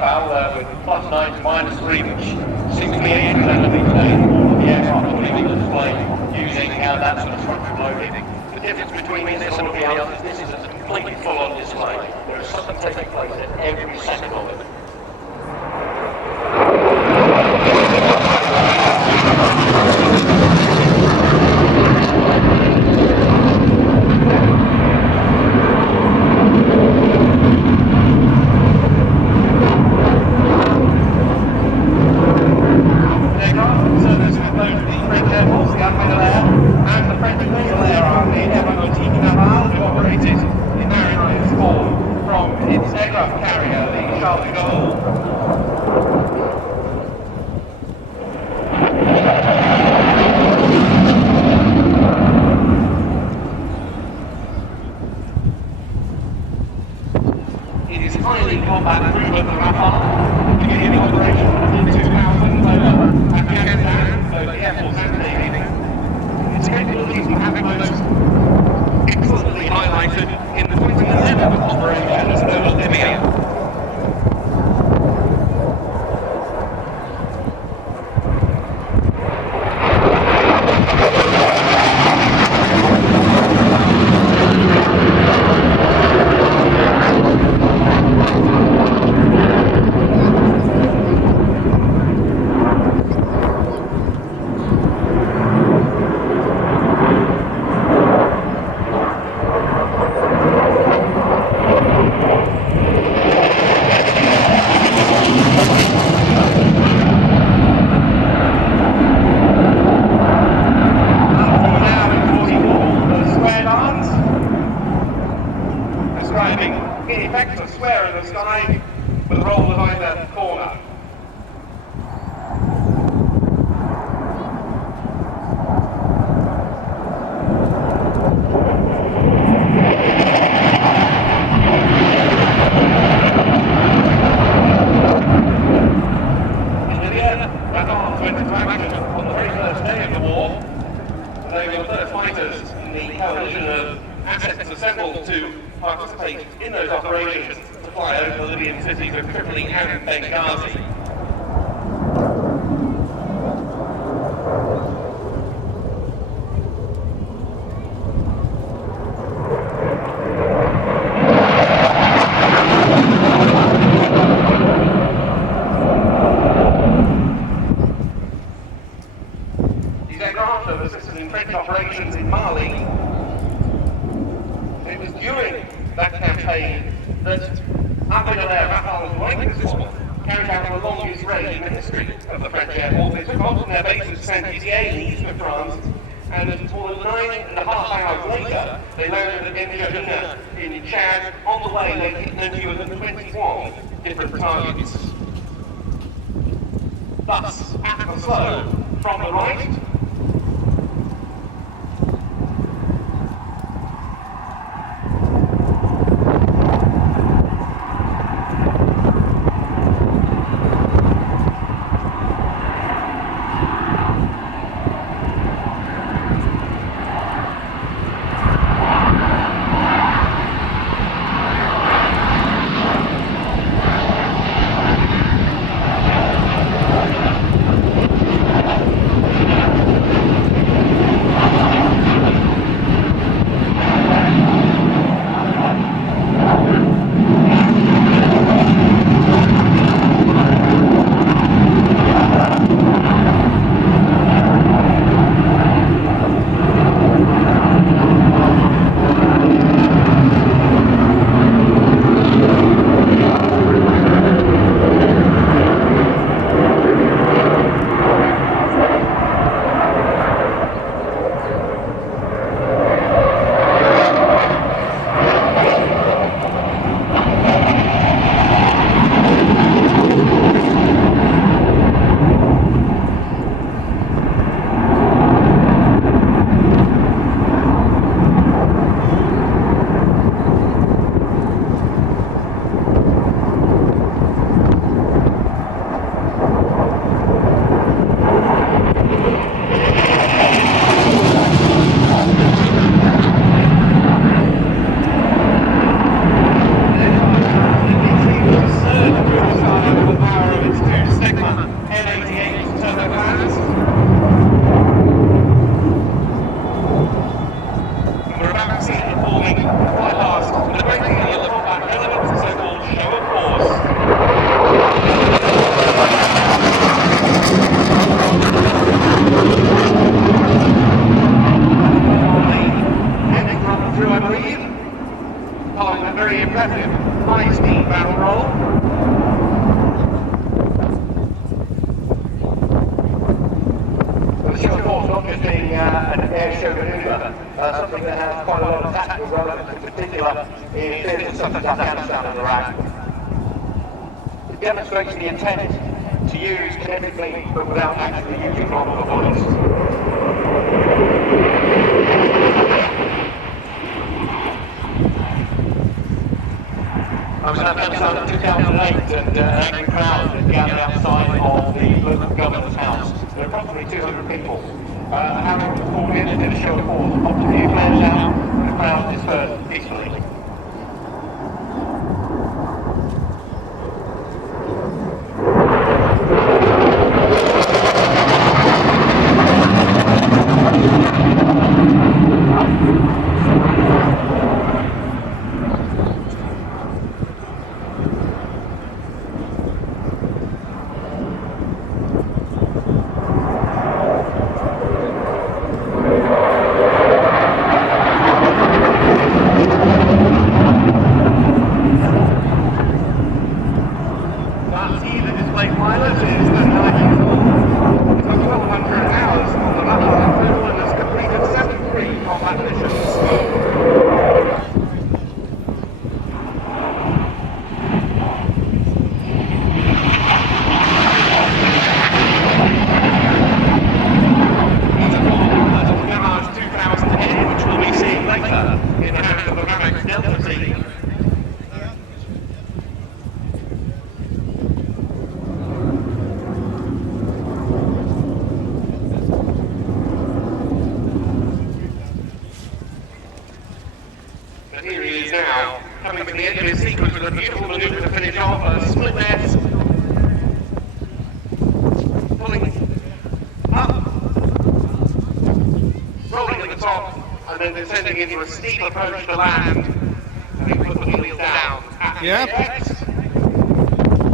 Rafale with +9 to -3, which seems to be 80% of the aircraft putting on the display using that sort of structural loading. The difference between this and all the others, this is a completely full-on display. There is something taking place at every second of it. It is highly combat proven the Rafale, beginning operation in 2000 over Afghanistan, over the Air Force and Navy. Its capabilities were having most excellently highlighted in the 2011 operations over Libya. In effect, a square in the sky with a roll of either corner. In Libya, Rafales went into action on the very first day of the war. They were the first fighters in the coalition of assets assembled to participate in those operations to fly over the Libyan cities of Tripoli and Benghazi. These aircraft have assisted in French operations in Mali. It was during that campaign that Air Rafale, like this one, carried out the longest raid in the history of the French Air Force. They took off from their base at Saint-Dizier in the east of France, and more than 9.5 hours later, they landed at N'Djamena in Chad. On the way, they hit no fewer than 21 different targets. Thus, at the slow, from the right, speed barrel roll. Well, the show of force not just being an air show maneuver, something that has quite a lot of tactical relevance, in particular in theatres such as Afghanistan and Iraq. It demonstrates the intent to use kinetic means, but without actually using multiple bullets. I was in Afghanistan in 2008 and an angry crowd had gathered outside of the local governor's house. There were approximately 200 people. Having performed in did a show of force, popped a few flares out, and the crowd dispersed peacefully. But here he is now, coming to the end of his sequence with a beautiful manoeuvre to finish off, a split mess, pulling up, rolling at the top, and then descending into a steep approach to land, having put the wheels down. Yep.